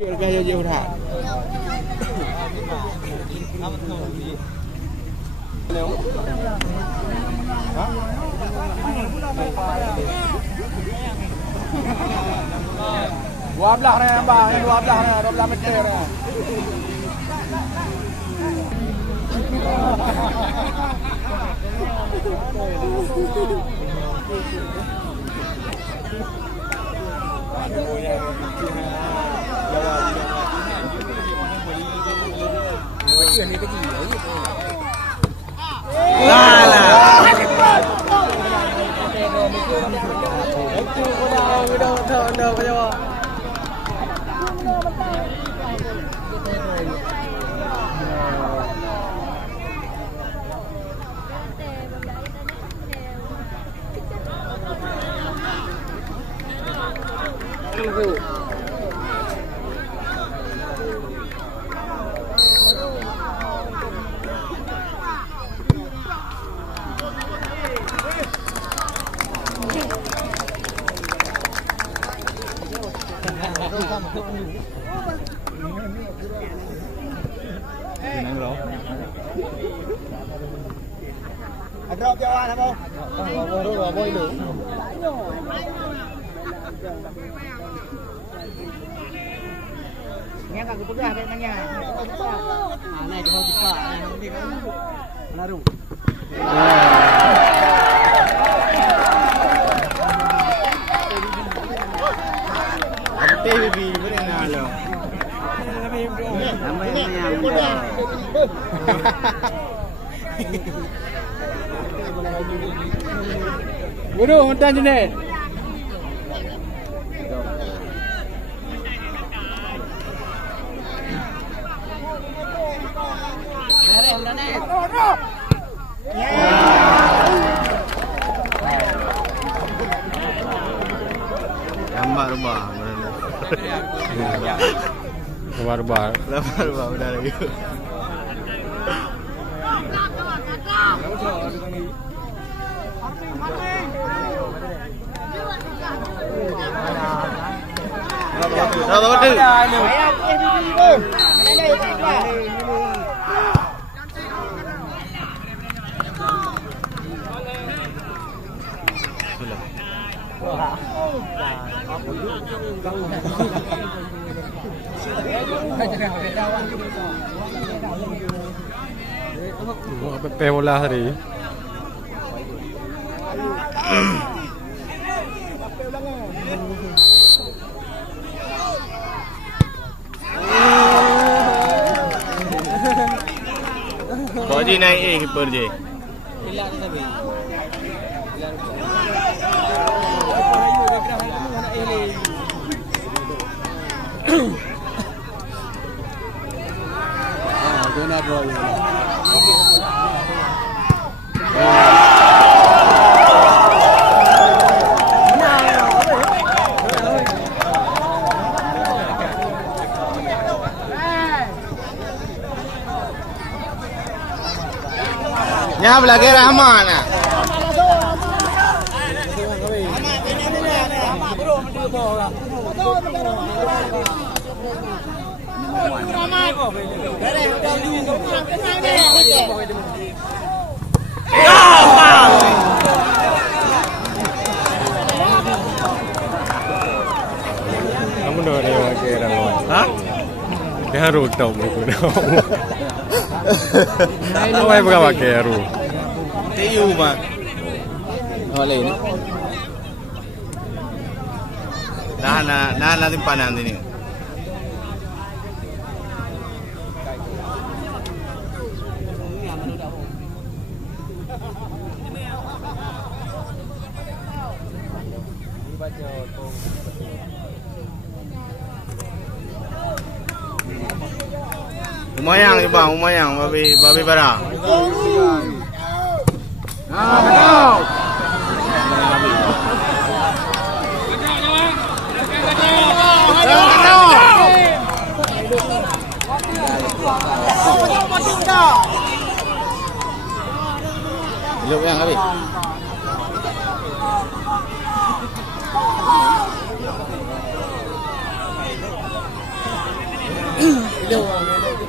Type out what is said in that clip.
Gaya jauh dah. Dua belah ni abang, ini 12 meter ni. Drop jawaban apa? Boy dulu. Ni agak kepegah benangnya. Naik ke bawah cepat. Nanti kan laru. Baby berenang lo. Namanya Bunuh hutan jenis. Gambar rubah. Gambar rubah udah lagi. Bola hari. Kau je naik keeper je. Bila tu tapi. Guna boy. Nya belagi Rahman ah. Kamu dah ada lagi Rahman. Hah? Dia rutau buku dah. Apa yang berapa keru? Tiu mak. Oleh ini. Nah timpanan ini. Lumayan bang, lumayan babi barang. Betul. Hidup yang habis. Ilaw ang ilaw.